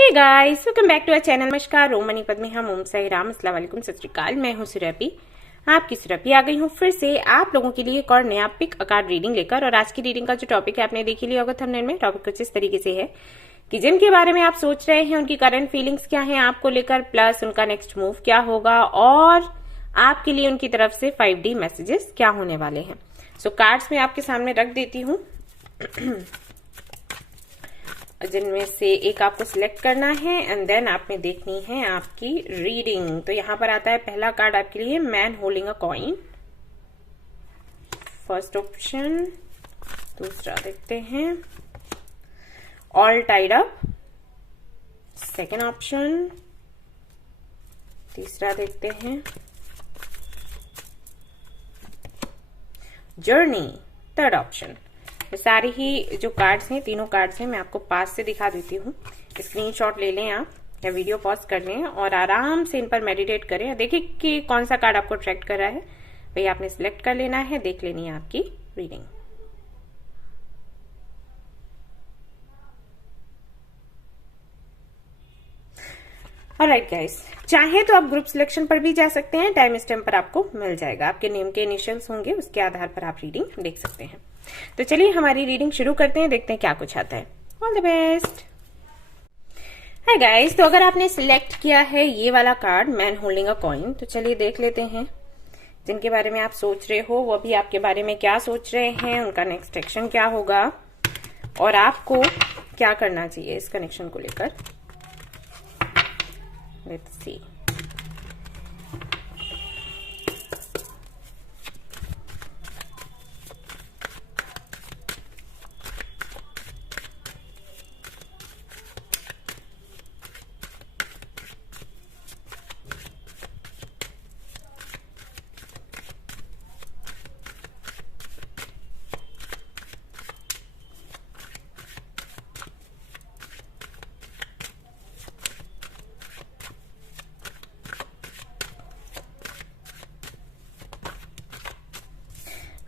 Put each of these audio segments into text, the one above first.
Hey guys, welcome back to our channel. नमस्कार, रोमनी पद्मे हम ओम साई राम, अस्सलाम वालेकुम, सत श्री अकाल। मैं हूं सुरभि, आपकी सुरभि आ गई हूं फिर से आप लोगों के लिए एक और नया पिक अ कार्ड रीडिंग लेकर। और आज की रीडिंग का जो टॉपिक है आपने देख ही लिया होगा थंबनेल में। टॉपिक कुछ इस तरीके से है कि जिनके बारे में आप सोच रहे हैं उनकी करंट फीलिंग्स क्या है आपको लेकर, प्लस उनका नेक्स्ट मूव क्या होगा और आपके लिए उनकी तरफ से 5D मैसेजेस क्या होने वाले हैं। सो कार्ड्स में आपके सामने रख देती हूँ जिनमें से एक आपको सिलेक्ट करना है एंड देन आपने देखनी है आपकी रीडिंग। तो यहां पर आता है पहला कार्ड आपके लिए, man holding a coin, first option. दूसरा देखते हैं, all tied up, second option. तीसरा देखते हैं, जर्नी, थर्ड ऑप्शन। सारे ही जो कार्ड्स हैं, तीनों कार्ड्स हैं, मैं आपको पास से दिखा देती हूँ। स्क्रीनशॉट ले लें आप या वीडियो पॉज कर लें और आराम से इन पर मेडिटेट करें। देखिए कि कौन सा कार्ड आपको अट्रैक्ट कर रहा है, वही आपने सिलेक्ट कर लेना है। देख लेनी है आपकी रीडिंग। ऑलराइट गाइस, चाहे तो आप ग्रुप सिलेक्शन पर भी जा सकते हैं, टाइम स्टैम्प पर आपको मिल जाएगा। आपके नेम के इनिशियल्स होंगे, उसके आधार पर आप रीडिंग देख सकते हैं। तो चलिए हमारी रीडिंग शुरू करते हैं, देखते हैं क्या कुछ आता है। All the best. Hi guys, तो अगर आपने सिलेक्ट किया है ये वाला card, man holding a coin, तो चलिए देख लेते हैं जिनके बारे में आप सोच रहे हो वो अभी आपके बारे में क्या सोच रहे हैं, उनका नेक्स्ट एक्शन क्या होगा और आपको क्या करना चाहिए इस कनेक्शन को लेकर। Let's see.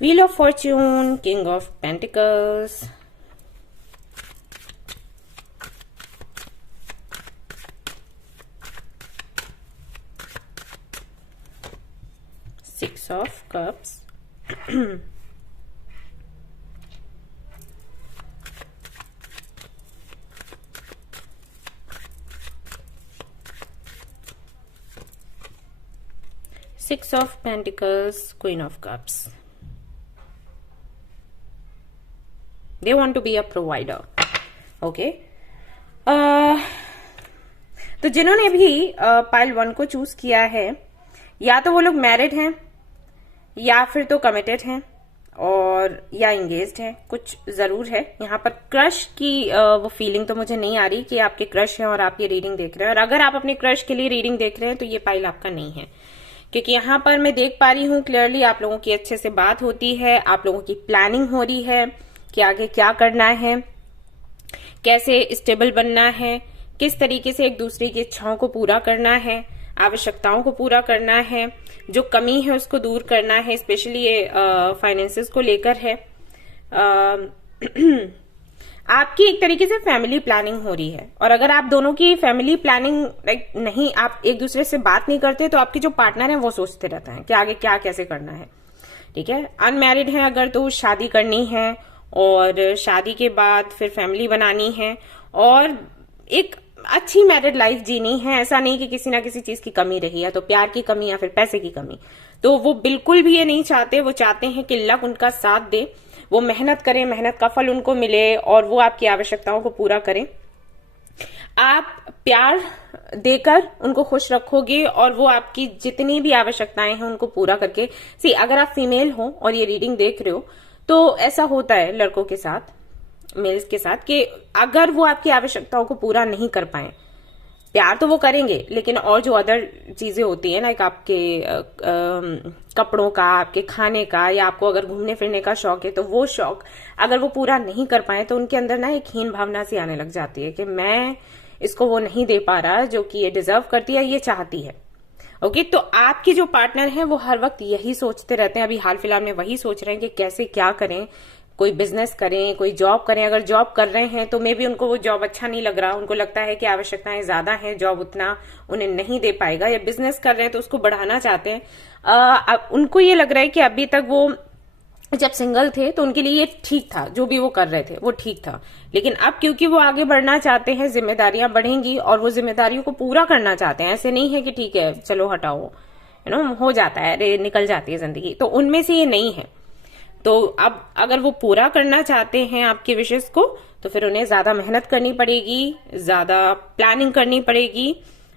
Wheel of Fortune, King of Pentacles, Six of Cups, Six of Pentacles, Queen of Cups. They want to be a provider. Okay. तो जिन्होंने भी पाइल 1 को चूज किया है, या तो वो लोग मैरिड हैं या फिर तो कमिटेड हैं और या इंगेज्ड हैं, कुछ जरूर है। यहाँ पर क्रश की वो फीलिंग तो मुझे नहीं आ रही कि आपके क्रश हैं और आप ये रीडिंग देख रहे हैं। और अगर आप अपने क्रश के लिए रीडिंग देख रहे हैं तो ये पाइल आपका नहीं है, क्योंकि यहाँ पर मैं देख पा रही हूँ क्लियरली आप लोगों की अच्छे से बात होती है, आप लोगों की प्लानिंग हो रही है कि आगे क्या करना है, कैसे स्टेबल बनना है, किस तरीके से एक दूसरे की इच्छाओं को पूरा करना है, आवश्यकताओं को पूरा करना है, जो कमी है उसको दूर करना है। स्पेशली ये फाइनेंसेस को लेकर है। आपकी एक तरीके से फैमिली प्लानिंग हो रही है। और अगर आप दोनों की फैमिली प्लानिंग नहीं, आप एक दूसरे से बात नहीं करते, तो आपके जो पार्टनर है वो सोचते रहते हैं कि आगे क्या कैसे करना है। ठीक है, अनमैरिड है अगर तो शादी करनी है और शादी के बाद फिर फैमिली बनानी है और एक अच्छी मैरिड लाइफ जीनी है। ऐसा नहीं कि किसी ना किसी चीज की कमी रही है, तो प्यार की कमी या फिर पैसे की कमी, तो वो बिल्कुल भी ये नहीं चाहते। वो चाहते हैं कि लक उनका साथ दे, वो मेहनत करें, मेहनत का फल उनको मिले और वो आपकी आवश्यकताओं को पूरा करें। आप प्यार देकर उनको खुश रखोगे और वो आपकी जितनी भी आवश्यकताएं हैं उनको पूरा करके। अगर आप फीमेल हो और ये रीडिंग देख रहे हो तो ऐसा होता है लड़कों के साथ, मेल्स के साथ, कि अगर वो आपकी आवश्यकताओं को पूरा नहीं कर पाए, प्यार तो वो करेंगे लेकिन और जो अदर चीजें होती है लाइक आपके कपड़ों का, आपके खाने का, या आपको अगर घूमने फिरने का शौक है तो वो शौक अगर वो पूरा नहीं कर पाए तो उनके अंदर ना एक हीन भावना सी आने लग जाती है कि मैं इसको वो नहीं दे पा रहा जो कि ये डिजर्व करती है, ये चाहती है। ओके, तो आपके जो पार्टनर हैं वो हर वक्त यही सोचते रहते हैं। अभी हाल फिलहाल में वही सोच रहे हैं कि कैसे क्या करें, कोई बिजनेस करें, कोई जॉब करें। अगर जॉब कर रहे हैं तो मे बी उनको वो जॉब अच्छा नहीं लग रहा, उनको लगता है कि आवश्यकताएं ज्यादा हैं, जॉब उतना उन्हें नहीं दे पाएगा, या बिजनेस कर रहे हैं तो उसको बढ़ाना चाहते हैं। अब उनको ये लग रहा है कि अभी तक वो जब सिंगल थे तो उनके लिए ये ठीक था, जो भी वो कर रहे थे वो ठीक था, लेकिन अब क्योंकि वो आगे बढ़ना चाहते हैं, जिम्मेदारियां बढ़ेंगी और वो जिम्मेदारियों को पूरा करना चाहते हैं। ऐसे नहीं है कि ठीक है चलो हटाओ, हो जाता है, निकल जाती है जिंदगी, तो उनमें से ये नहीं है। तो अब अगर वो पूरा करना चाहते हैं आपके विशेष को, तो फिर उन्हें ज्यादा मेहनत करनी पड़ेगी, ज्यादा प्लानिंग करनी पड़ेगी,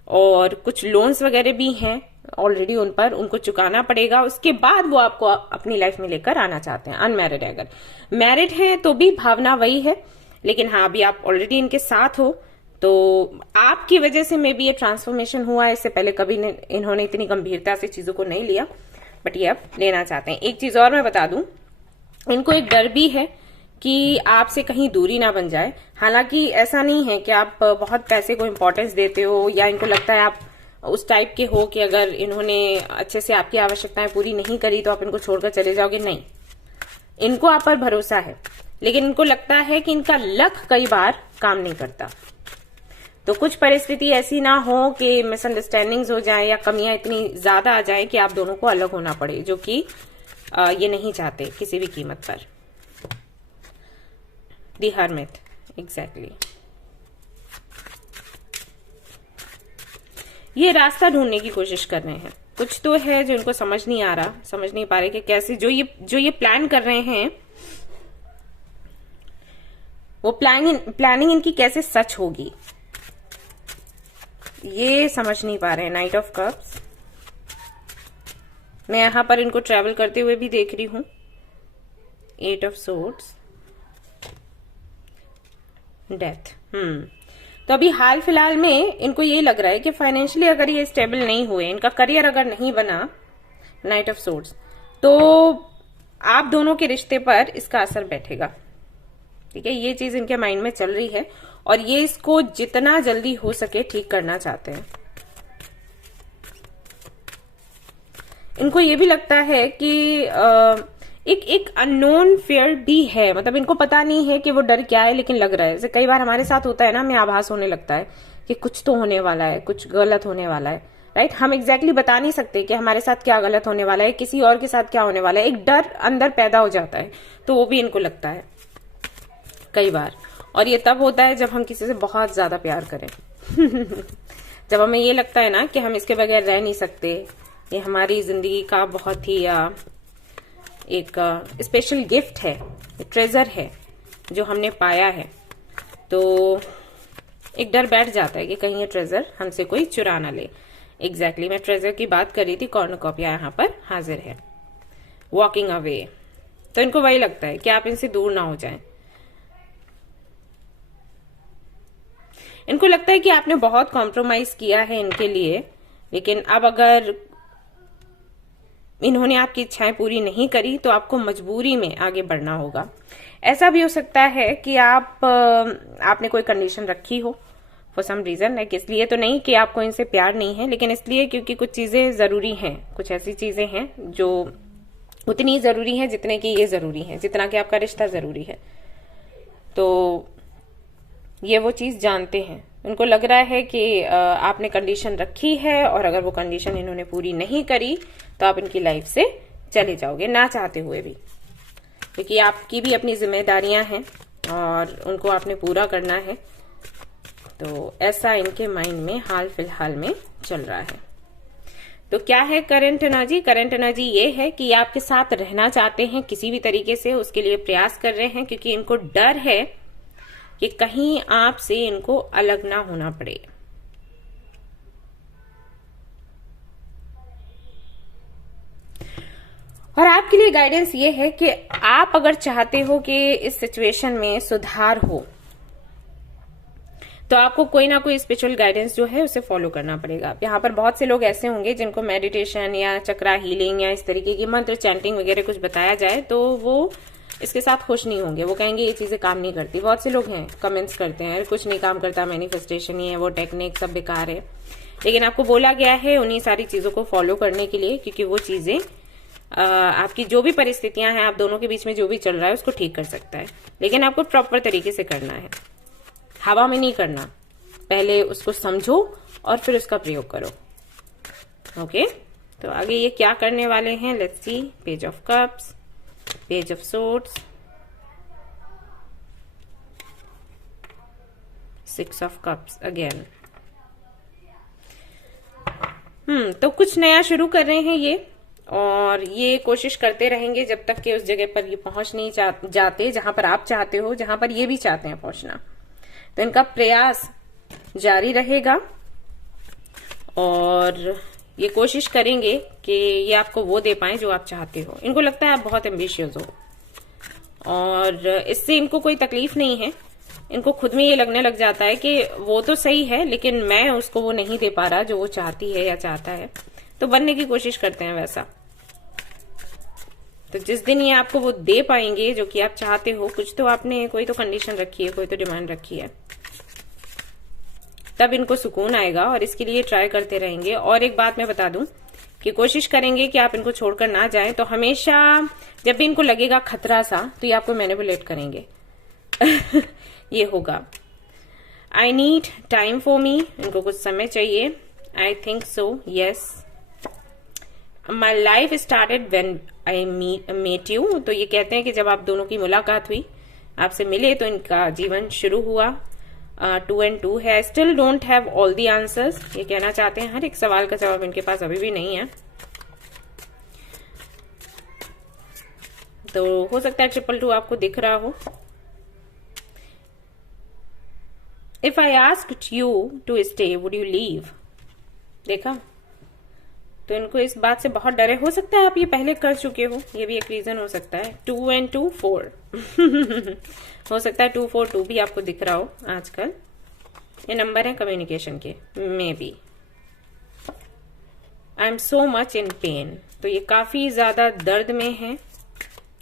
और कुछ लोन्स वगैरह भी हैं ऑलरेडी उन पर, उनको चुकाना पड़ेगा। उसके बाद वो आपको अपनी लाइफ में लेकर आना चाहते हैं। अनमैरिड है, अगर मैरिड है तो भी भावना वही है, लेकिन हाँ अभी आप ऑलरेडी इनके साथ हो, तो आपकी वजह से मे बी ये ट्रांसफॉर्मेशन हुआ है। इससे पहले कभी इन्होंने इतनी गंभीरता से चीजों को नहीं लिया, बट ये अब लेना चाहते हैं। एक चीज और मैं बता दूं, इनको एक डर भी है कि आपसे कहीं दूरी ना बन जाए। हालांकि ऐसा नहीं है कि आप बहुत पैसे को इम्पोर्टेंस देते हो, या इनको लगता है आप उस टाइप के हो कि अगर इन्होंने अच्छे से आपकी आवश्यकताएं पूरी नहीं करी तो आप इनको छोड़कर चले जाओगे। नहीं, इनको आप पर भरोसा है, लेकिन इनको लगता है कि इनका लक कई बार काम नहीं करता। तो कुछ परिस्थिति ऐसी ना हो कि मिसअंडरस्टैंडिंग्स हो जाए या कमियां इतनी ज्यादा आ जाए कि आप दोनों को अलग होना पड़े, जो कि ये नहीं चाहते किसी भी कीमत पर। दी हर्मिट, एग्जैक्टली। ये रास्ता ढूंढने की कोशिश कर रहे हैं। कुछ तो है जो इनको समझ नहीं आ रहा, समझ नहीं पा रहे कि कैसे जो ये प्लान कर रहे हैं वो प्लानिंग इनकी कैसे सच होगी, ये समझ नहीं पा रहे हैं। नाइट ऑफ कप्स, मैं यहां पर इनको ट्रेवल करते हुए भी देख रही हूं। 8 ऑफ सोर्ड्स, डेथ। तो अभी हाल फिलहाल में इनको ये लग रहा है कि फाइनेंशियली अगर ये स्टेबल नहीं हुए, इनका करियर अगर नहीं बना, नाइट ऑफ सोर्ड्स, तो आप दोनों के रिश्ते पर इसका असर बैठेगा। ठीक है, ये चीज इनके माइंड में चल रही है और ये इसको जितना जल्दी हो सके ठीक करना चाहते हैं। इनको ये भी लगता है कि एक अननोन फियर भी है, मतलब इनको पता नहीं है कि वो डर क्या है, लेकिन लग रहा है। जैसे कई बार हमारे साथ होता है ना, हमें आभास होने लगता है कि कुछ तो होने वाला है, कुछ गलत होने वाला है, राइट। हम एग्जैक्टली बता नहीं सकते कि हमारे साथ क्या गलत होने वाला है, किसी और के साथ क्या होने वाला है। एक डर अंदर पैदा हो जाता है, तो वो भी इनको लगता है कई बार। और ये तब होता है जब हम किसी से बहुत ज्यादा प्यार करें जब हमें ये लगता है ना कि हम इसके बगैर रह नहीं सकते, ये हमारी जिंदगी का बहुत ही एक स्पेशल गिफ्ट है, ट्रेजर है जो हमने पाया है, तो एक डर बैठ जाता है कि कहीं ये ट्रेजर हमसे कोई चुरा ना ले। एग्जैक्टली मैं ट्रेजर की बात कर रही थी। कॉर्नुकोपिया यहाँ पर हाजिर है। वॉकिंग अवे, तो इनको वही लगता है कि आप इनसे दूर ना हो जाएं। इनको लगता है कि आपने बहुत कॉम्प्रोमाइज किया है इनके लिए, लेकिन अब अगर इन्होंने आपकी इच्छाएं पूरी नहीं करी तो आपको मजबूरी में आगे बढ़ना होगा। ऐसा भी हो सकता है कि आपने कोई कंडीशन रखी हो फॉर सम रीजन, लाइक इसलिए तो नहीं कि आपको इनसे प्यार नहीं है, लेकिन इसलिए क्योंकि कुछ चीजें जरूरी हैं, कुछ ऐसी चीजें हैं जो उतनी जरूरी हैं जितने की ये जरूरी है, जितना कि आपका रिश्ता जरूरी है। तो ये वो चीज जानते हैं। उनको लग रहा है कि आपने कंडीशन रखी है और अगर वो कंडीशन इन्होंने पूरी नहीं करी तो आप इनकी लाइफ से चले जाओगे, ना चाहते हुए भी, क्योंकि आपकी भी अपनी जिम्मेदारियां हैं और उनको आपने पूरा करना है। तो ऐसा इनके माइंड में हाल फिलहाल में चल रहा है। तो क्या है करंट एनर्जी? करंट एनर्जी ये है कि आपके साथ रहना चाहते हैं किसी भी तरीके से, उसके लिए प्रयास कर रहे हैं, क्योंकि इनको डर है कि कहीं आपसे इनको अलग ना होना पड़े। और आपके लिए गाइडेंस ये है कि आप अगर चाहते हो कि इस सिचुएशन में सुधार हो, तो आपको कोई ना कोई स्पिरिचुअल गाइडेंस जो है उसे फॉलो करना पड़ेगा। यहाँ पर बहुत से लोग ऐसे होंगे जिनको मेडिटेशन या चक्रा हीलिंग या इस तरीके की मंत्र चैंटिंग वगैरह कुछ बताया जाए तो वो इसके साथ खुश नहीं होंगे। वो कहेंगे ये चीजें काम नहीं करती। बहुत से लोग हैं कमेंट्स करते हैं कुछ नहीं काम करता, मैनिफेस्टेशन ही है, वो टेक्निक सब बेकार है। लेकिन आपको बोला गया है उन्हीं सारी चीजों को फॉलो करने के लिए, क्योंकि वो चीजें आपकी जो भी परिस्थितियां हैं, आप दोनों के बीच में जो भी चल रहा है उसको ठीक कर सकता है, लेकिन आपको प्रॉपर तरीके से करना है, हवा में नहीं करना। पहले उसको समझो और फिर उसका प्रयोग करो। ओके, तो आगे ये क्या करने वाले हैं, let's see. Page of cups, page of swords, 6 of cups again. तो कुछ नया शुरू कर रहे हैं ये, और ये कोशिश करते रहेंगे जब तक कि उस जगह पर ये पहुंच नहीं जाते जहां पर आप चाहते हो, जहां पर ये भी चाहते हैं पहुंचना। तो इनका प्रयास जारी रहेगा और ये कोशिश करेंगे कि ये आपको वो दे पाए जो आप चाहते हो। इनको लगता है आप बहुत एम्बिशियस हो और इससे इनको कोई तकलीफ नहीं है। इनको खुद में ये लगने लग जाता है कि वो तो सही है लेकिन मैं उसको वो नहीं दे पा रहा जो वो चाहती है या चाहता है, तो बनने की कोशिश करते हैं वैसा। तो जिस दिन ये आपको वो दे पाएंगे जो कि आप चाहते हो, कुछ तो आपने कोई तो कंडीशन रखी है, कोई तो डिमांड रखी है, तब इनको सुकून आएगा और इसके लिए ट्राई करते रहेंगे। और एक बात मैं बता दूं कि कोशिश करेंगे कि आप इनको छोड़कर ना जाएं। तो हमेशा जब भी इनको लगेगा खतरा सा तो ये आपको मैनिपुलेट करेंगे। ये होगा। I need time for me, इनको कुछ समय चाहिए। I think so, yes. My life started when I met you, तो ये कहते हैं कि जब आप दोनों की मुलाकात हुई, आपसे मिले, तो इनका जीवन शुरू हुआ। 2 and 2 है। Still don't have all the answers, ये कहना चाहते हैं हर एक सवाल का जवाब इनके पास अभी भी नहीं है। तो हो सकता है 222 आपको दिख रहा हो। If I asked you to stay would you leave, देखा, तो इनको इस बात से बहुत डरे। हो सकता है आप ये पहले कर चुके हो, ये भी एक रीजन हो सकता है। 2 and 2 4 हो सकता है 2 4 2 भी आपको दिख रहा हो आजकल। ये नंबर है कम्युनिकेशन के, may be. I am so much in pen, तो ये काफी ज्यादा दर्द में है,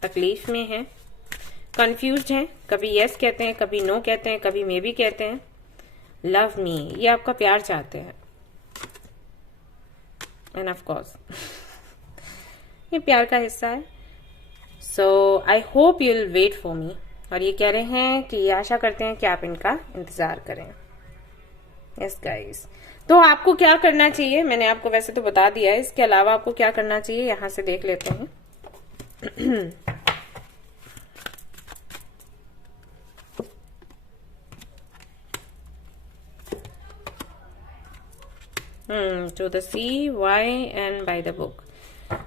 तकलीफ में है, कंफ्यूज्ड हैं। कभी यस कहते हैं, कभी नो कहते हैं, कभी मे बी कहते हैं। लव मी, ये आपका प्यार चाहते हैं। एंड ऑफ कोर्स ये प्यार का हिस्सा है। So I hope you will wait for me, और ये कह रहे हैं कि ये आशा करते हैं कि आप इनका इंतजार करें। यस गाइस, तो आपको क्या करना चाहिए मैंने आपको वैसे तो बता दिया है, इसके अलावा आपको क्या करना चाहिए यहां से देख लेते हैं। To the C Y and by the book.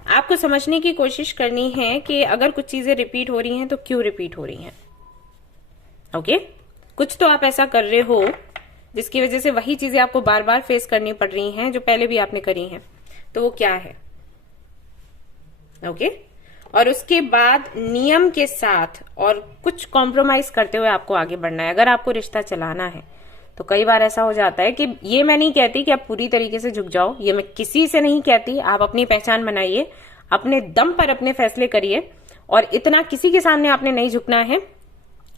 आपको समझने की कोशिश करनी है कि अगर कुछ चीजें रिपीट हो रही हैं तो क्यों रिपीट हो रही हैं। ओके, कुछ तो आप ऐसा कर रहे हो जिसकी वजह से वही चीजें आपको बार बार फेस करनी पड़ रही हैं जो पहले भी आपने करी हैं। तो वो क्या है? ओके, और उसके बाद नियम के साथ और कुछ कॉम्प्रोमाइज करते हुए आपको आगे बढ़ना है। अगर आपको रिश्ता चलाना है तो कई बार ऐसा हो जाता है कि ये मैं नहीं कहती कि आप पूरी तरीके से झुक जाओ, ये मैं किसी से नहीं कहती। आप अपनी पहचान बनाइए, अपने दम पर अपने फैसले करिए, और इतना किसी के सामने आपने नहीं झुकना है।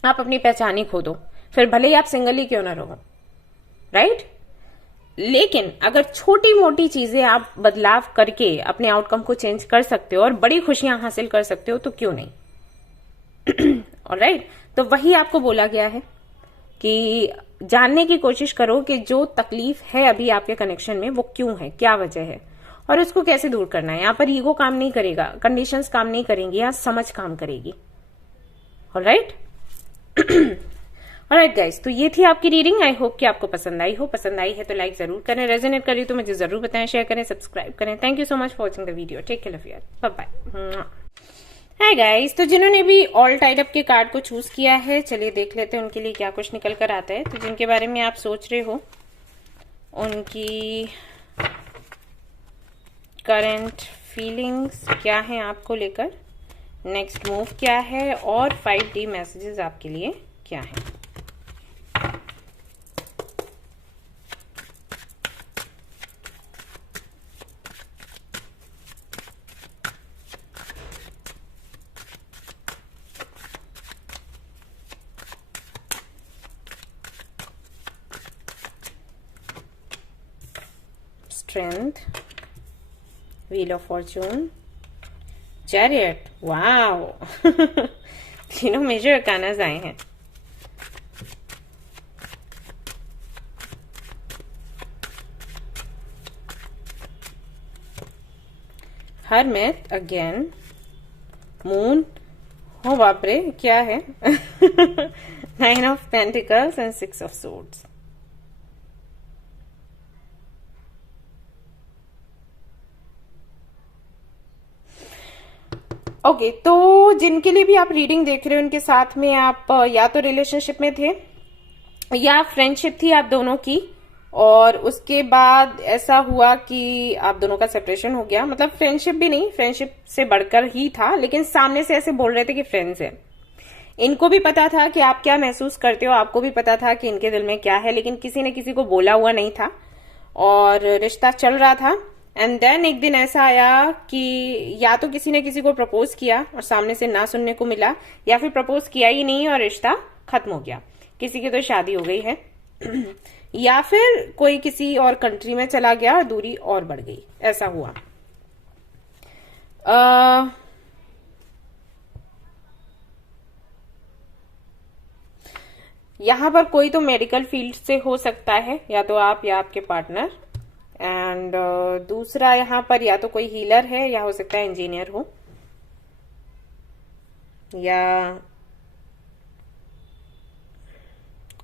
आप अपनी पहचान ही खो दो, फिर भले ही आप सिंगल ही क्यों ना रहो, राइट? लेकिन अगर छोटी मोटी चीजें आप बदलाव करके अपने आउटकम को चेंज कर सकते हो और बड़ी खुशियां हासिल कर सकते हो तो क्यों नहीं। ऑलराइट, तो वही आपको बोला गया है कि जानने की कोशिश करो कि जो तकलीफ है अभी आपके कनेक्शन में वो क्यों है, क्या वजह है, और उसको कैसे दूर करना है। यहाँ पर ईगो काम नहीं करेगा, कंडीशंस काम नहीं करेंगी, यहाँ समझ काम करेगी। ऑलराइट ऑलराइट गाइस, तो ये थी आपकी रीडिंग। आई होप कि आपको पसंद आई हो। पसंद आई है तो लाइक जरूर करें, रेजोनेट करी तो मुझे जरूर बताएं, शेयर करें, सब्सक्राइब करें। Thank you so much for watching the video. Take care of your, bye bye. Hi guys, तो जिन्होंने भी ऑल टाइड अप के कार्ड को चूज किया है, चलिए देख लेते हैं उनके लिए क्या कुछ निकल कर आता है। तो जिनके बारे में आप सोच रहे हो उनकी करंट फीलिंग्स क्या है आपको लेकर, नेक्स्ट मूव क्या है, और 5D मैसेजेस आपके लिए क्या है। Strength, Wheel of Fortune, chariot, wow. तीनों मेजर अरकानास आए हैं। हरमिट अगेन, मून, हो बाप रे क्या है। 9 of pentacles and 6 of swords. Okay, तो जिनके लिए भी आप रीडिंग देख रहे हो, उनके साथ में आप या तो रिलेशनशिप में थे या फ्रेंडशिप थी आप दोनों की, और उसके बाद ऐसा हुआ कि आप दोनों का सेपरेशन हो गया। मतलब फ्रेंडशिप भी नहीं, फ्रेंडशिप से बढ़कर ही था, लेकिन सामने से ऐसे बोल रहे थे कि फ्रेंड्स है। इनको भी पता था कि आप क्या महसूस करते हो, आपको भी पता था कि इनके दिल में क्या है, लेकिन किसी ने किसी को बोला हुआ नहीं था और रिश्ता चल रहा था। एंड देन एक दिन ऐसा आया कि या तो किसी ने किसी को प्रपोज किया और सामने से ना सुनने को मिला, या फिर प्रपोज किया ही नहीं और रिश्ता खत्म हो गया। किसी की तो शादी हो गई है। या फिर कोई किसी और कंट्री में चला गया और दूरी और बढ़ गई, ऐसा हुआ। यहां पर कोई तो मेडिकल फील्ड से हो सकता है, या तो आप या आपके पार्टनर। एंड दूसरा यहां पर या तो कोई हीलर है, या हो सकता है इंजीनियर हो, या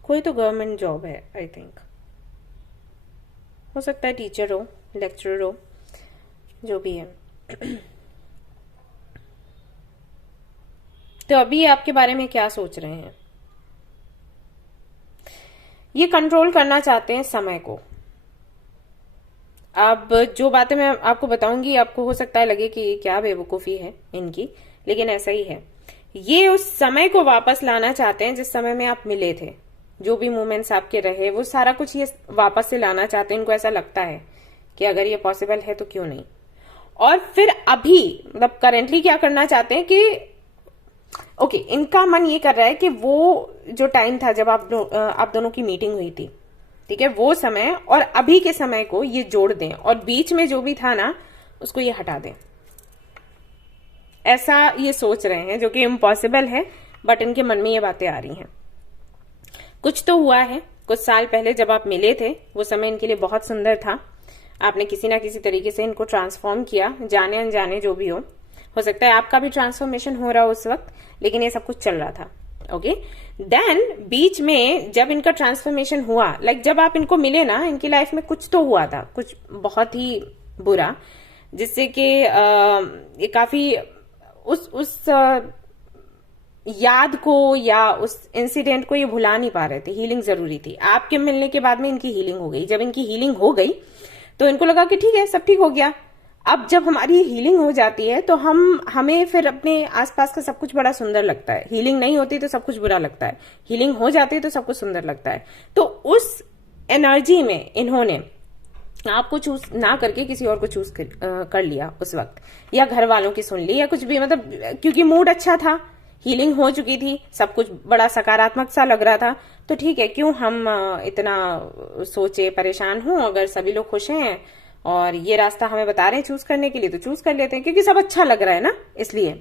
कोई तो गवर्नमेंट जॉब है आई थिंक। हो सकता है टीचर हो, लेक्चरर हो, जो भी है। तो अभी आपके बारे में क्या सोच रहे हैं? ये कंट्रोल करना चाहते हैं समय को। अब जो बातें मैं आपको बताऊंगी, आपको हो सकता है लगे कि ये क्या बेवकूफी है इनकी, लेकिन ऐसा ही है। ये उस समय को वापस लाना चाहते हैं जिस समय में आप मिले थे। जो भी मोमेंट्स आपके रहे, वो सारा कुछ ये वापस से लाना चाहते हैं। इनको ऐसा लगता है कि अगर ये पॉसिबल है तो क्यों नहीं। और फिर अभी मतलब करेंटली क्या करना चाहते हैं कि ओके, इनका मन ये कर रहा है कि वो जो टाइम था जब आप दोनों की मीटिंग हुई थी, ठीक है, वो समय और अभी के समय को ये जोड़ दें, और बीच में जो भी था ना उसको ये हटा दें। ऐसा ये सोच रहे हैं, जो कि इम्पॉसिबल है, बट इनके मन में ये बातें आ रही हैं। कुछ तो हुआ है कुछ साल पहले जब आप मिले थे, वो समय इनके लिए बहुत सुंदर था। आपने किसी ना किसी तरीके से इनको ट्रांसफॉर्म किया, जाने अनजाने जो भी हो सकता है आपका भी ट्रांसफॉर्मेशन हो रहा हो उस वक्त, लेकिन ये सब कुछ चल रहा था। ओके, देन बीच में जब इनका ट्रांसफॉर्मेशन हुआ, लाइक जब आप इनको मिले ना, इनकी लाइफ में कुछ तो हुआ था, कुछ बहुत ही बुरा, जिससे कि ये काफी उस याद को या उस इंसिडेंट को ये भुला नहीं पा रहे थे। हीलिंग जरूरी थी। आपके मिलने के बाद में इनकी हीलिंग हो गई। जब इनकी हीलिंग हो गई तो इनको लगा कि ठीक है, सब ठीक हो गया। अब जब हमारी हीलिंग हो जाती है तो हमें फिर अपने आसपास का सब कुछ बड़ा सुंदर लगता है। हीलिंग नहीं होती तो सब कुछ बुरा लगता है, हीलिंग हो जाती है तो सब कुछ सुंदर लगता है। तो उस एनर्जी में इन्होंने आपको चूज ना करके किसी और को चूज कर लिया उस वक्त, या घर वालों की सुन ली, या कुछ भी, मतलब क्योंकि मूड अच्छा था, हीलिंग हो चुकी थी, सब कुछ बड़ा सकारात्मक सा लग रहा था, तो ठीक है, क्यों हम इतना सोचे परेशान हूं, अगर सभी लोग खुश हैं और ये रास्ता हमें बता रहे हैं चूज करने के लिए, तो चूज कर लेते हैं, क्योंकि सब अच्छा लग रहा है ना, इसलिए।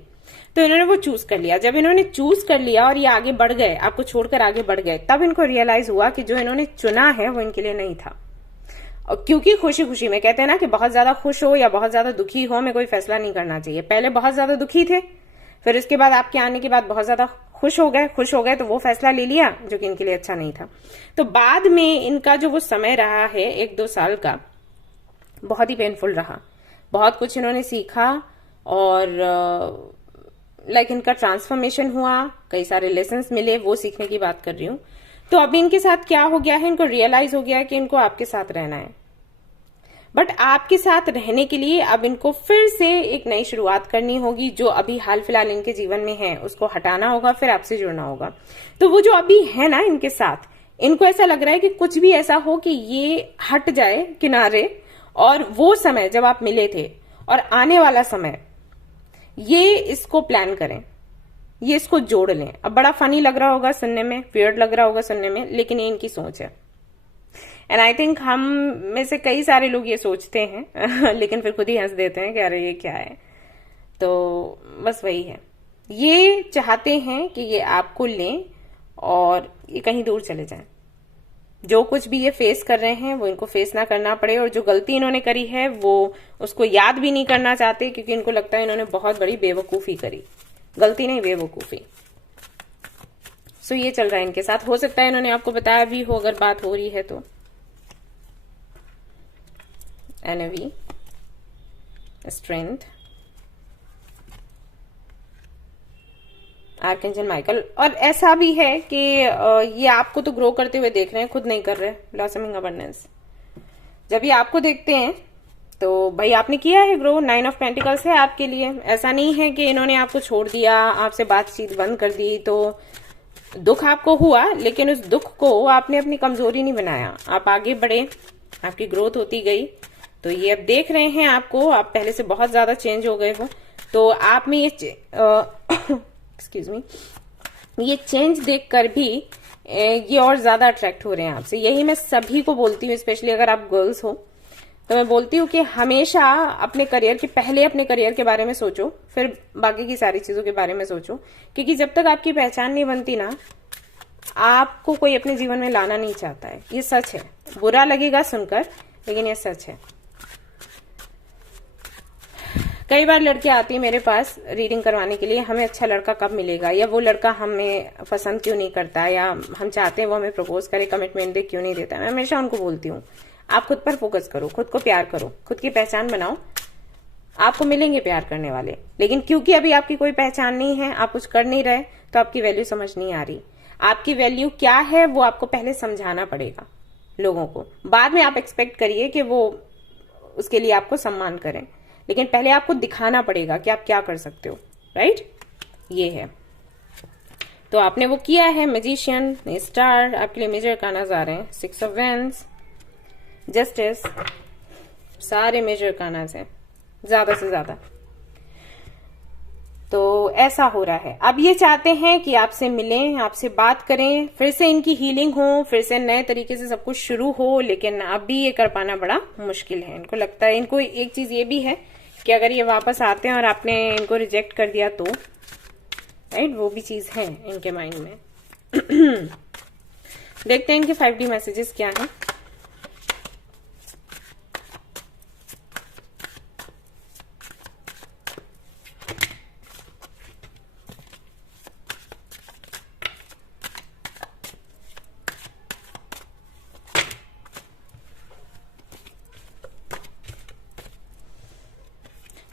तो इन्होंने वो चूज कर लिया। जब इन्होंने चूज कर लिया और ये आगे बढ़ गए, आपको छोड़कर आगे बढ़ गए, तब इनको रियलाइज हुआ कि जो इन्होंने चुना है वो इनके लिए नहीं था। और क्योंकि खुशी खुशी में, कहते हैं ना कि बहुत ज्यादा खुश हो या बहुत ज्यादा दुखी हो में कोई फैसला नहीं करना चाहिए। पहले बहुत ज्यादा दुखी थे, फिर उसके बाद आपके आने के बाद बहुत ज्यादा खुश हो गए, तो वो फैसला ले लिया जो कि इनके लिए अच्छा नहीं था। तो बाद में इनका जो वो समय रहा है 1-2 साल का, बहुत ही पेनफुल रहा। बहुत कुछ इन्होंने सीखा और लाइक इनका ट्रांसफॉर्मेशन हुआ, कई सारे लेसन्स मिले, वो सीखने की बात कर रही हूँ। तो अभी इनके साथ क्या हो गया है, इनको रियलाइज हो गया है कि इनको आपके साथ रहना है। बट आपके साथ रहने के लिए अब इनको फिर से एक नई शुरुआत करनी होगी। जो अभी हाल फिलहाल इनके जीवन में है उसको हटाना होगा, फिर आपसे जुड़ना होगा। तो वो जो अभी है ना इनके साथ, इनको ऐसा लग रहा है कि कुछ भी ऐसा हो कि ये हट जाए किनारे, और वो समय जब आप मिले थे और आने वाला समय, ये इसको प्लान करें, ये इसको जोड़ लें। अब बड़ा फनी लग रहा होगा सुनने में, वियर्ड लग रहा होगा सुनने में, लेकिन ये इनकी सोच है। एंड आई थिंक हम में से कई सारे लोग ये सोचते हैं लेकिन फिर खुद ही हंस देते हैं कि अरे ये क्या है। तो बस वही है, ये चाहते हैं कि ये आपको लें और ये कहीं दूर चले जाएं। जो कुछ भी ये फेस कर रहे हैं वो इनको फेस ना करना पड़े, और जो गलती इन्होंने करी है वो उसको याद भी नहीं करना चाहते, क्योंकि इनको लगता है इन्होंने बहुत बड़ी बेवकूफी करी। गलती नहीं, बेवकूफी। सो ये चल रहा है इनके साथ। हो सकता है इन्होंने आपको बताया भी हो अगर बात हो रही है तो। Envy, strength, archangel Michael. और ऐसा भी है कि ये आपको तो ग्रो करते हुए देख रहे हैं, खुद नहीं कर रहे। ब्लॉसमिंग अबंडेंस, जब ये आपको देखते हैं तो भाई आपने किया है ग्रो। 9 ऑफ पेंटिकल्स है आपके लिए। ऐसा नहीं है कि इन्होंने आपको छोड़ दिया, आपसे बातचीत बंद कर दी, तो दुख आपको हुआ, लेकिन उस दुख को आपने अपनी कमजोरी नहीं बनाया। आप आगे बढ़े, आपकी ग्रोथ होती गई। तो ये अब देख रहे हैं आपको, आप पहले से बहुत ज्यादा चेंज हो गए हो। तो आप में ये एक्सक्यूज मी, ये चेंज देखकर भी ये और ज्यादा अट्रैक्ट हो रहे हैं आपसे। यही मैं सभी को बोलती हूँ, स्पेशली अगर आप गर्ल्स हो तो मैं बोलती हूँ कि हमेशा अपने करियर के पहले अपने करियर के बारे में सोचो, फिर बाकी की सारी चीजों के बारे में सोचो। क्योंकि जब तक आपकी पहचान नहीं बनती ना, आपको कोई अपने जीवन में लाना नहीं चाहता है। ये सच है, बुरा लगेगा सुनकर, लेकिन ये सच है। कई बार लड़के आती है मेरे पास रीडिंग करवाने के लिए, हमें अच्छा लड़का कब मिलेगा, या वो लड़का हमें पसंद क्यों नहीं करता, या हम चाहते हैं वो हमें प्रपोज करे, कमिटमेंट दे, क्यों नहीं देता। मैं हमेशा उनको बोलती हूँ, आप खुद पर फोकस करो, खुद को प्यार करो, खुद की पहचान बनाओ, आपको मिलेंगे प्यार करने वाले। लेकिन क्योंकि अभी आपकी कोई पहचान नहीं है, आप कुछ कर नहीं रहे, तो आपकी वैल्यू समझ नहीं आ रही। आपकी वैल्यू क्या है वो आपको पहले समझाना पड़ेगा लोगों को। बाद में आप एक्सपेक्ट करिए कि वो उसके लिए आपको सम्मान करें, लेकिन पहले आपको दिखाना पड़ेगा कि आप क्या कर सकते हो। राइट, ये है। तो आपने वो किया है। मैजिशियन, स्टार, आपके लिए मेजर कानाज आ रहे हैं। 6 ऑफ वैंड्स, जस्टिस, सारे मेजर कानाज हैं ज्यादा से ज्यादा। तो ऐसा हो रहा है। अब ये चाहते हैं कि आपसे मिलें, आपसे बात करें, फिर से इनकी हीलिंग हो, फिर से नए तरीके से सब कुछ शुरू हो, लेकिन अभी ये कर पाना बड़ा मुश्किल है। इनको लगता है, इनको एक चीज ये भी है कि अगर ये वापस आते हैं और आपने इनको रिजेक्ट कर दिया तो, राइट, वो भी चीज है इनके माइंड में। देखते हैं इनके 5D मैसेजेस क्या हैं।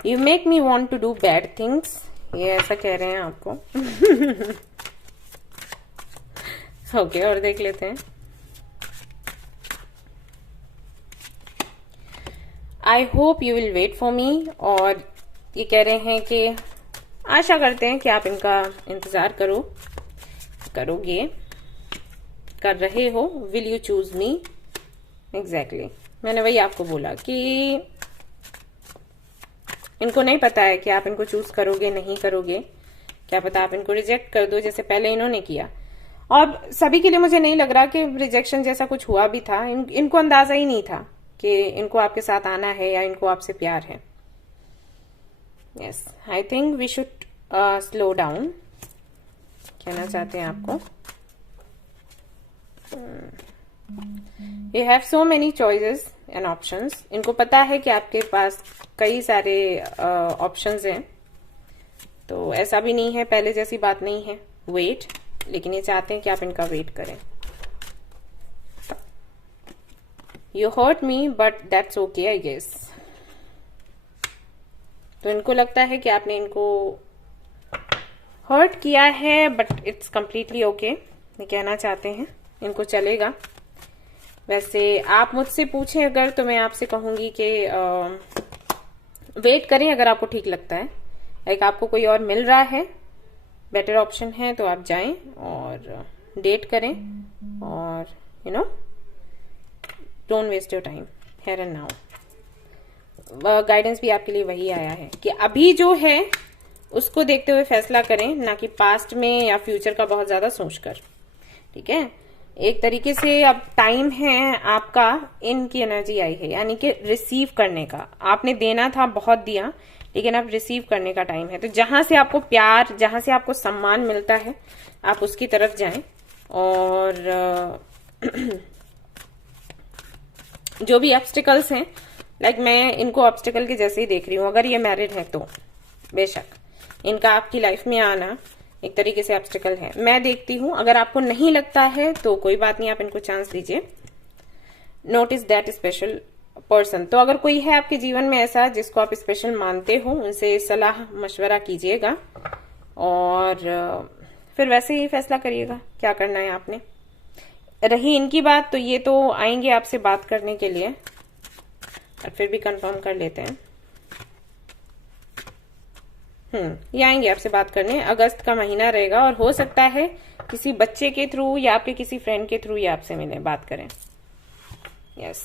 You make me want to do bad things, ये ऐसा कह रहे हैं आपको। ओके, और देख लेते हैं। I hope you will wait for me, और ये कह रहे हैं कि आशा करते हैं कि आप इनका इंतजार करोगे, कर रहे हो। Will you choose me? Exactly, मैंने वही आपको बोला कि इनको नहीं पता है कि आप इनको चूज करोगे नहीं करोगे। क्या पता आप इनको रिजेक्ट कर दो, जैसे पहले इन्होंने किया। और सभी के लिए मुझे नहीं लग रहा कि रिजेक्शन जैसा कुछ हुआ भी था। इनको अंदाजा ही नहीं था कि इनको आपके साथ आना है या इनको आपसे प्यार है। Yes, I think we should slow down, कहना चाहते हैं आपको। You have so many choices and options. इनको पता है कि आपके पास कई सारे ऑप्शंस हैं, तो ऐसा भी नहीं है, पहले जैसी बात नहीं है। वेट, लेकिन ये चाहते हैं कि आप इनका वेट करें। You hurt me, but that's okay, I guess. तो इनको लगता है कि आपने इनको हर्ट किया है, बट इट्स कंप्लीटली ओके, ये कहना चाहते हैं। इनको चलेगा। वैसे आप मुझसे पूछें अगर, तो मैं आपसे कहूंगी कि वेट करें अगर आपको ठीक लगता है। लाइक आपको कोई और मिल रहा है, बेटर ऑप्शन है, तो आप जाएं और डेट करें, और you know don't waste your time here and now. Guidance भी आपके लिए वही आया है कि अभी जो है उसको देखते हुए फैसला करें, ना कि पास्ट में या फ्यूचर का बहुत ज्यादा सोचकर। ठीक है, एक तरीके से अब टाइम है आपका, इनकी एनर्जी आई है, यानी कि रिसीव करने का। आपने देना था, बहुत दिया, लेकिन अब रिसीव करने का टाइम है। तो जहां से आपको प्यार, जहां से आपको सम्मान मिलता है, आप उसकी तरफ जाएं। और जो भी ऑब्स्टिकल्स हैं, लाइक मैं इनको ऑब्स्टिकल के जैसे ही देख रही हूँ। अगर ये मैरिड है तो बेशक इनका आपकी लाइफ में आना एक तरीके से ऑब्स्टिकल है, मैं देखती हूँ। अगर आपको नहीं लगता है तो कोई बात नहीं, आप इनको चांस दीजिए। Notice that special person. तो अगर कोई है आपके जीवन में ऐसा जिसको आप स्पेशल मानते हो, उनसे सलाह मशवरा कीजिएगा और फिर वैसे ही फैसला करिएगा क्या करना है आपने। रही इनकी बात, तो ये तो आएंगे आपसे बात करने के लिए, और फिर भी कंफर्म कर लेते हैं। ये आएंगे आपसे बात करने। अगस्त का महीना रहेगा और हो सकता है किसी बच्चे के थ्रू या आपके किसी फ्रेंड के थ्रू ये आपसे मिले, बात करें। यस,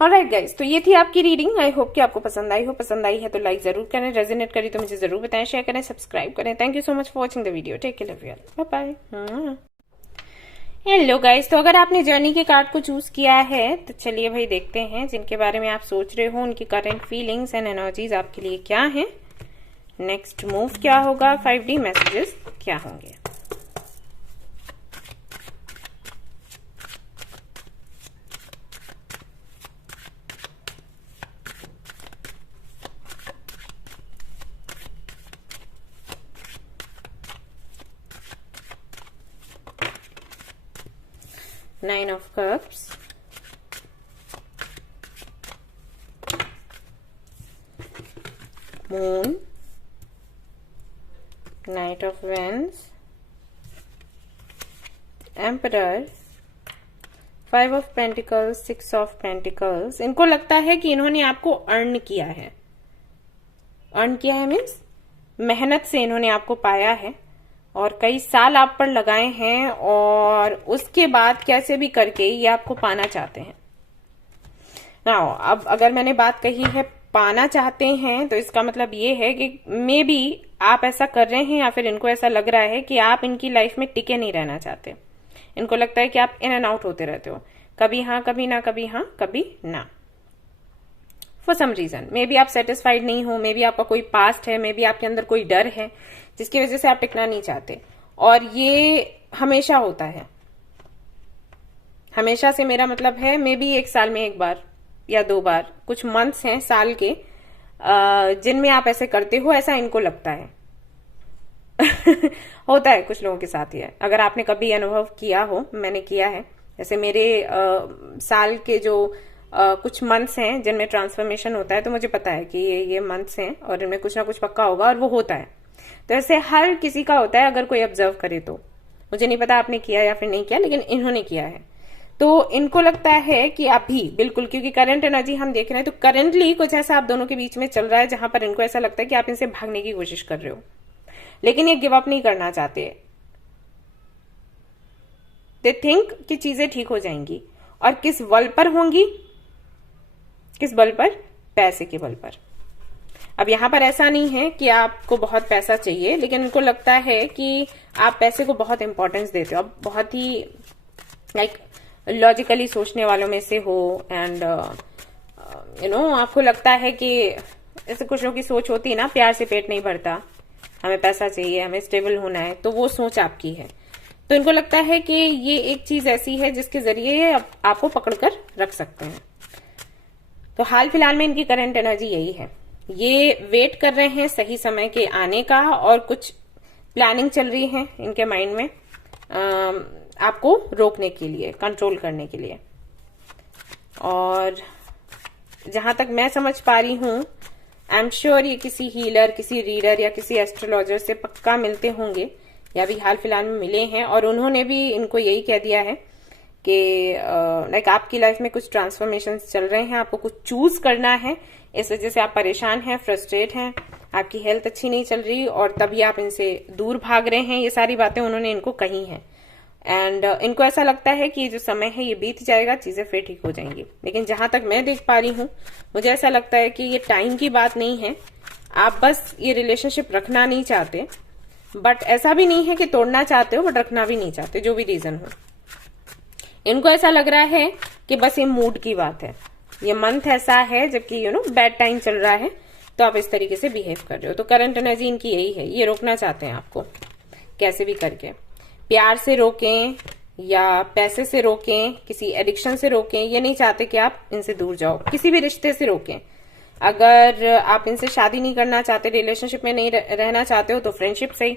ऑलराइट गाइस, तो ये थी आपकी रीडिंग। आई होप कि आपको पसंद आई हो। पसंद आई है तो लाइक जरूर करें, रेजोनेट करी तो मुझे जरूर बताएं, शेयर करें, सब्सक्राइब करें। Thank you so much for watching the video. Take care, love you all, bye bye. Hello guys, तो अगर आपने जर्नी के कार्ड को चूज किया है तो चलिए भाई देखते हैं जिनके बारे में आप सोच रहे हो, उनकी करंट फीलिंग्स एंड एनर्जीज आपके लिए क्या है, नेक्स्ट मूव क्या होगा, 5D मैसेजेस क्या होंगे। Nine of Cups, Moon, Knight of Wands, Emperor, 5 of Pentacles, 6 of Pentacles। इनको लगता है कि इन्होंने आपको अर्न किया है। अर्न किया है मीन्स मेहनत से इन्होंने आपको पाया है और कई साल आप पर लगाए हैं, और उसके बाद कैसे भी करके ये आपको पाना चाहते हैं। नाउ अब अगर मैंने बात कही है पाना चाहते हैं, तो इसका मतलब ये है कि मे बी आप ऐसा कर रहे हैं या फिर इनको ऐसा लग रहा है कि आप इनकी लाइफ में टिके नहीं रहना चाहते। इनको लगता है कि आप इन एंड आउट होते रहते हो, कभी हाँ कभी ना, कभी हाँ कभी ना, for some reason. Maybe आप सेटिस्फाइड नहीं हो, मे बी आपका कोई पास्ट है, मे बी आपके अंदर कोई डर है जिसकी वजह से आप टिकना नहीं चाहते। और ये हमेशा होता है। हमेशा से मेरा मतलब है मे बी 1 साल में 1 बार या 2 बार, कुछ मंथ्स हैं साल के जिनमें आप ऐसे करते हो, ऐसा इनको लगता है। होता है कुछ लोगों के साथ ही। अगर आपने कभी अनुभव किया हो, मैंने किया है। जैसे मेरे साल के जो कुछ मंथ्स हैं जिनमें ट्रांसफॉर्मेशन होता है, तो मुझे पता है कि ये मंथ्स हैं और इनमें कुछ ना कुछ पक्का होगा, और वो होता है। तो ऐसे हर किसी का होता है, अगर कोई ऑब्जर्व करे तो। मुझे नहीं पता आपने किया या फिर नहीं किया, लेकिन इन्होंने किया है। तो इनको लगता है कि अभी बिल्कुल, क्योंकि करंट एनर्जी हम देख रहे हैं, तो करंटली कुछ ऐसा आप दोनों के बीच में चल रहा है जहां पर इनको ऐसा लगता है कि आप इनसे भागने की कोशिश कर रहे हो, लेकिन ये गिव अप नहीं करना चाहते। दे थिंक कि चीजें ठीक हो जाएंगी। और किस बल पर होंगी? किस बल पर? पैसे के बल पर। अब यहां पर ऐसा नहीं है कि आपको बहुत पैसा चाहिए, लेकिन उनको लगता है कि आप पैसे को बहुत इंपॉर्टेंस देते हो। अब बहुत ही लाइक लॉजिकली सोचने वालों में से हो, एंड आपको लगता है कि ऐसे कुछ लोगों की सोच होती है ना, प्यार से पेट नहीं भरता, हमें पैसा चाहिए, हमें स्टेबल होना है, तो वो सोच आपकी है। तो इनको लगता है कि ये एक चीज ऐसी है जिसके जरिए आपको पकड़कर रख सकते हैं। तो हाल फिलहाल में इनकी करंट एनर्जी यही है। ये वेट कर रहे हैं सही समय के आने का, और कुछ प्लानिंग चल रही है इनके माइंड में आपको रोकने के लिए, कंट्रोल करने के लिए। और जहां तक मैं समझ पा रही हूं, आई एम श्योर ये किसी हीलर, किसी रीडर या किसी एस्ट्रोलॉजर से पक्का मिलते होंगे, या भी हाल फिलहाल में मिले हैं, और उन्होंने भी इनको यही कह दिया है कि लाइक आपकी लाइफ में कुछ ट्रांसफॉर्मेशन चल रहे हैं, आपको कुछ चूज करना है, इस वजह से आप परेशान हैं, फ्रस्ट्रेट हैं, आपकी हेल्थ अच्छी नहीं चल रही, और तभी आप इनसे दूर भाग रहे हैं। ये सारी बातें उन्होंने इनको कही हैं। एंड इनको ऐसा लगता है कि ये जो समय है ये बीत जाएगा, चीजें फिर ठीक हो जाएंगी। लेकिन जहां तक मैं देख पा रही हूं, मुझे ऐसा लगता है कि ये टाइम की बात नहीं है, आप बस ये रिलेशनशिप रखना नहीं चाहते, बट ऐसा भी नहीं है कि तोड़ना चाहते हो, बट रखना भी नहीं चाहते, जो भी रीजन हो। इनको ऐसा लग रहा है कि बस ये मूड की बात है, ये मंथ ऐसा है जबकि बैड टाइम चल रहा है, तो आप इस तरीके से बिहेव कर रहे हो। तो करंट एनर्जी इनकी यही है, ये रोकना चाहते हैं आपको कैसे भी करके। प्यार से रोकें या पैसे से रोकें, किसी एडिक्शन से रोकें, ये नहीं चाहते कि आप इनसे दूर जाओ। किसी भी रिश्ते से रोकें। अगर आप इनसे शादी नहीं करना चाहते, रिलेशनशिप में नहीं रहना चाहते हो, तो फ्रेंडशिप से ही,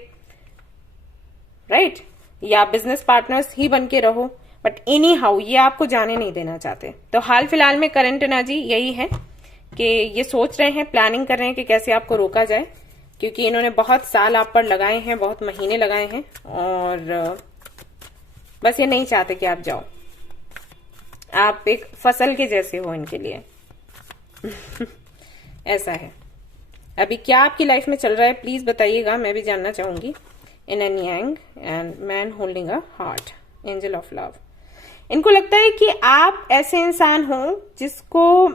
राइट, या बिजनेस पार्टनर्स ही बन के रहो, बट एनी हाउ ये आपको जाने नहीं देना चाहते। तो हाल फिलहाल में करंट एनर्जी यही है कि ये सोच रहे हैं, प्लानिंग कर रहे हैं कि कैसे आपको रोका जाए, क्योंकि इन्होंने बहुत साल आप पर लगाए हैं, बहुत महीने लगाए हैं, और बस ये नहीं चाहते कि आप जाओ। आप एक फसल के जैसे हो इनके लिए। ऐसा है। अभी क्या आपकी लाइफ में चल रहा है प्लीज बताइएगा, मैं भी जानना चाहूंगी। In an Yang and man holding a heart, angel of love. इनको लगता है कि आप ऐसे इंसान हो जिसको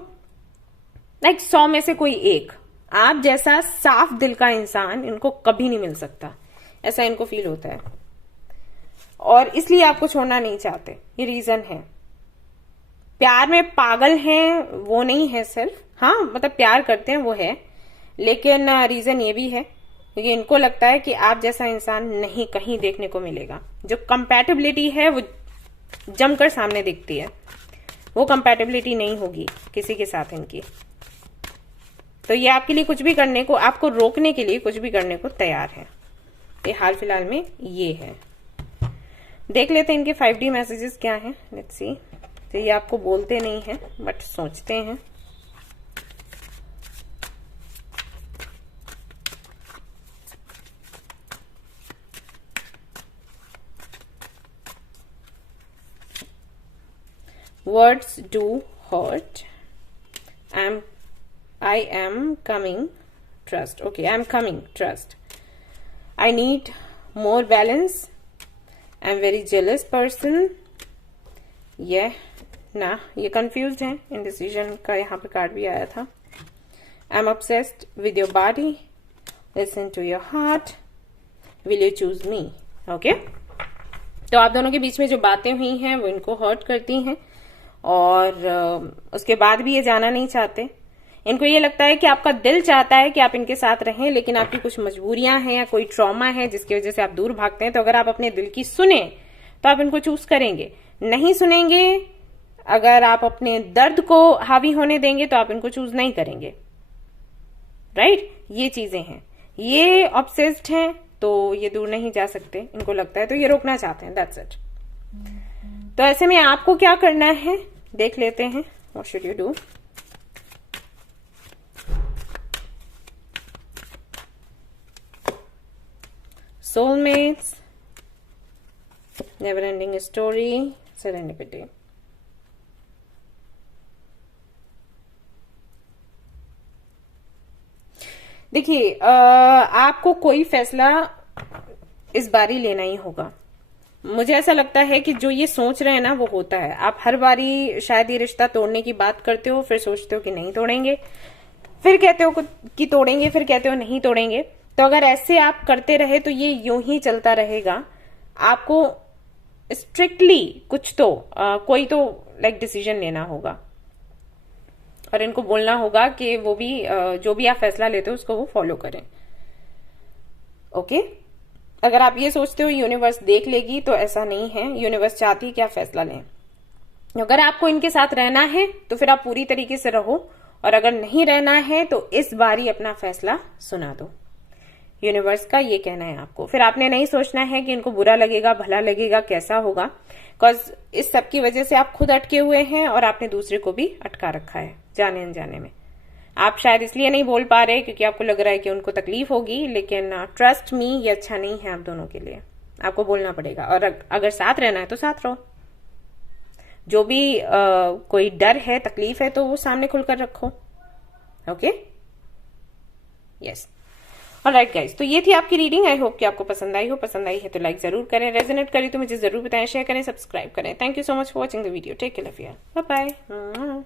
लाइक 100 में से कोई एक, आप जैसा साफ दिल का इंसान इनको कभी नहीं मिल सकता, ऐसा इनको फील होता है, और इसलिए आपको छोड़ना नहीं चाहते। ये रीजन है। प्यार में पागल हैं वो नहीं है सिर्फ, हाँ मतलब प्यार करते हैं वो है, लेकिन रीजन ये भी है क्योंकि इनको लगता है कि आप जैसा इंसान नहीं कहीं देखने को मिलेगा। जो कंपैटिबिलिटी है वो जमकर सामने दिखती है, वो कंपैटिबिलिटी नहीं होगी किसी के साथ इनकी। तो ये आपके लिए कुछ भी करने को, आपको रोकने के लिए कुछ भी करने को तैयार है। ये हाल फिलहाल में ये है। देख लेते हैं इनके 5D मैसेजेस क्या हैं। Let's see. तो ये आपको बोलते नहीं हैं बट सोचते हैं। Words do hurt. I am coming. Trust. Okay, I am coming. Trust. I need more balance. I'm very jealous person. Yeah. ना ये confused है। Indecision का यहाँ पे कार्ड भी आया था। I'm obsessed with your body. Listen to your heart. Will you choose me? Okay. तो आप दोनों के बीच में जो बातें हुई हैं वो इनको हर्ट करती हैं, और उसके बाद भी ये जाना नहीं चाहते। इनको ये लगता है कि आपका दिल चाहता है कि आप इनके साथ रहें, लेकिन आपकी कुछ मजबूरियां हैं या कोई ट्रॉमा है जिसकी वजह से आप दूर भागते हैं। तो अगर आप अपने दिल की सुने तो आप इनको चूज करेंगे, नहीं सुनेंगे, अगर आप अपने दर्द को हावी होने देंगे तो आप इनको चूज नहीं करेंगे, राइट। ये चीजें हैं। ये ऑब्सेस्ड हैं तो ये दूर नहीं जा सकते, इनको लगता है, तो ये रोकना चाहते हैं। That's it. तो ऐसे में आपको क्या करना है देख लेते हैं। What should you do. Soulmates, never ending story, serendipity. देखिए आपको कोई फैसला इस बारी लेना ही होगा। मुझे ऐसा लगता है कि जो ये सोच रहे हैं ना वो होता है। आप हर बारी शायद ये रिश्ता तोड़ने की बात करते हो, फिर सोचते हो कि नहीं तोड़ेंगे, फिर कहते हो कि तोड़ेंगे, फिर कहते हो नहीं तोड़ेंगे। तो अगर ऐसे आप करते रहे तो ये यूं ही चलता रहेगा। आपको स्ट्रिक्टली कुछ तो कोई तो लाइक डिसीजन लेना होगा, और इनको बोलना होगा कि वो भी जो भी आप फैसला लेते हो उसको वो फॉलो करें। ओके। अगर आप ये सोचते हो यूनिवर्स देख लेगी, तो ऐसा नहीं है। यूनिवर्स चाहती है कि आप फैसला लें। अगर आपको इनके साथ रहना है तो फिर आप पूरी तरीके से रहो, और अगर नहीं रहना है तो इस बारी अपना फैसला सुना दो। यूनिवर्स का ये कहना है आपको। फिर आपने नहीं सोचना है कि इनको बुरा लगेगा, भला लगेगा, कैसा होगा, बिकॉज इस सब की वजह से आप खुद अटके हुए हैं और आपने दूसरे को भी अटका रखा है जाने अनजाने में। आप शायद इसलिए नहीं बोल पा रहे क्योंकि आपको लग रहा है कि उनको तकलीफ होगी, लेकिन ट्रस्ट मी ये अच्छा नहीं है आप दोनों के लिए। आपको बोलना पड़ेगा, और अगर साथ रहना है तो साथ रहो। जो भी कोई डर है, तकलीफ है, तो वो सामने खुलकर रखो। Okay, yes. ऑलराइट गाइस, तो ये थी आपकी रीडिंग। आई होप कि आपको पसंद आई हो। पसंद आई है तो लाइक जरूर करें, रेजोनेट करी तो मुझे जरूर बताएं, शेयर करें, सब्सक्राइब करें। Thank you so much for watching the video. Take care, love you, bye bye.